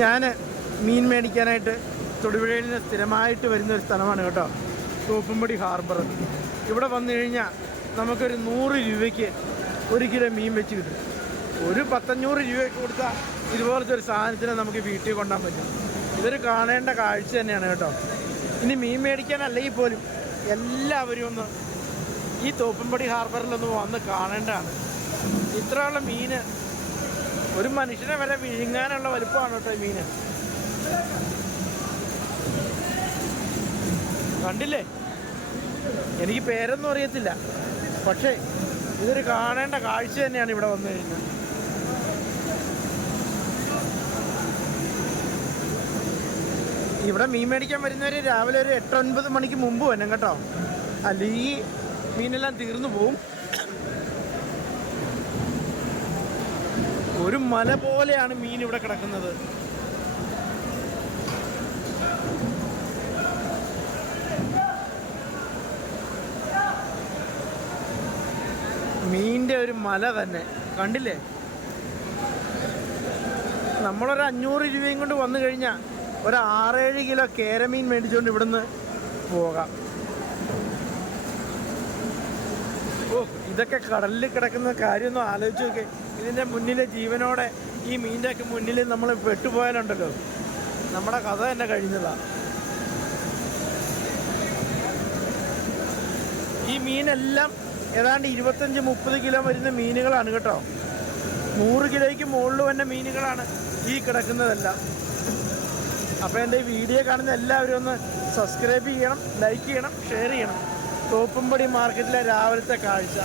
ഞാൻ മീൻ മേടിക്കാനായിട്ട് തൊടുപുഴയിൽ നിന്ന് സ്ഥിരമായിട്ട് വരുന്നൊരു സ്ഥലമാണ് കേട്ടോ, തോപ്പുംപടി ഹാർബർ. ഇവിടെ വന്നു കഴിഞ്ഞാൽ നമുക്കൊരു 100 രൂപയ്ക്ക് 1 കിലോ മീൻ വെച്ച് കിട്ടും. ഒരു 100-100 രൂപയ്ക്ക് കൊടുത്താൽ ഇതുപോലത്തെ ഒരു സാധനത്തിന് നമുക്ക് വീട്ടിൽ കൊണ്ടുപോകാൻ പറ്റും. ഇതൊരു കാണേണ്ട കാഴ്ച തന്നെയാണ് കേട്ടോ. ഇനി മീൻ മേടിക്കാനല്ലെങ്കിൽ പോലും എല്ലാവരും ഒന്ന് ഈ തോപ്പുംപടി ഹാർബറിലൊന്ന് വന്ന് കാണേണ്ടതാണ്. ഇത്രയുള്ള മീൻ ഒരു മനുഷ്യനെ വരെ വിഴുങ്ങാനുള്ള വലുപ്പമാണ് കേട്ടോ ഈ മീന്. കണ്ടില്ലേ? എനിക്ക് പേരൊന്നും അറിയത്തില്ല, പക്ഷേ ഇതൊരു കാണേണ്ട കാഴ്ച തന്നെയാണ് ഇവിടെ വന്നു കഴിഞ്ഞാൽ. ഇവിടെ മീൻ മേടിക്കാൻ വരുന്നവർ രാവിലെ ഒരു 8-9 മണിക്ക് മുമ്പ് വരണം കേട്ടോ, അല്ലെങ്കിൽ മീനെല്ലാം തീർന്നു പോവും. ഒരു മല പോലെയാണ് മീൻ ഇവിടെ കിടക്കുന്നത്. മീനിൻ്റെ ഒരു മല തന്നെ കണ്ടില്ലേ? നമ്മളൊരു 500 രൂപയും കൊണ്ട് വന്നു കഴിഞ്ഞാൽ ഒരു 6-7 കിലോ കേരമീൻ മേടിച്ചുകൊണ്ട് ഇവിടുന്ന് പോകാം. ഓ, ഇതൊക്കെ കടലിൽ കിടക്കുന്ന കാര്യമൊന്നും ആലോചിച്ച് നോക്കേ. ഇതിൻ്റെ മുന്നിലെ ജീവനോടെ ഈ മീനിൻ്റെ ഒക്കെ മുന്നിൽ നമ്മൾ പെട്ടുപോയാലുണ്ടല്ലോ, നമ്മുടെ കഥ തന്നെ കഴിഞ്ഞതാണ്. ഈ മീനെല്ലാം ഏതാണ്ട് 25-30 കിലോ വരുന്ന മീനുകളാണ് കേട്ടോ. 100 കിലോയ്ക്ക് മുകളിൽ വന്ന മീനുകളാണ് ഈ കിടക്കുന്നതെല്ലാം. അപ്പോൾ എൻ്റെ ഈ വീഡിയോ കാണുന്ന എല്ലാവരും ഒന്ന് സബ്സ്ക്രൈബ് ചെയ്യണം, ലൈക്ക് ചെയ്യണം, ഷെയർ ചെയ്യണം. തോപ്പുംപടി മാർക്കറ്റിലെ രാവിലത്തെ കാഴ്ച.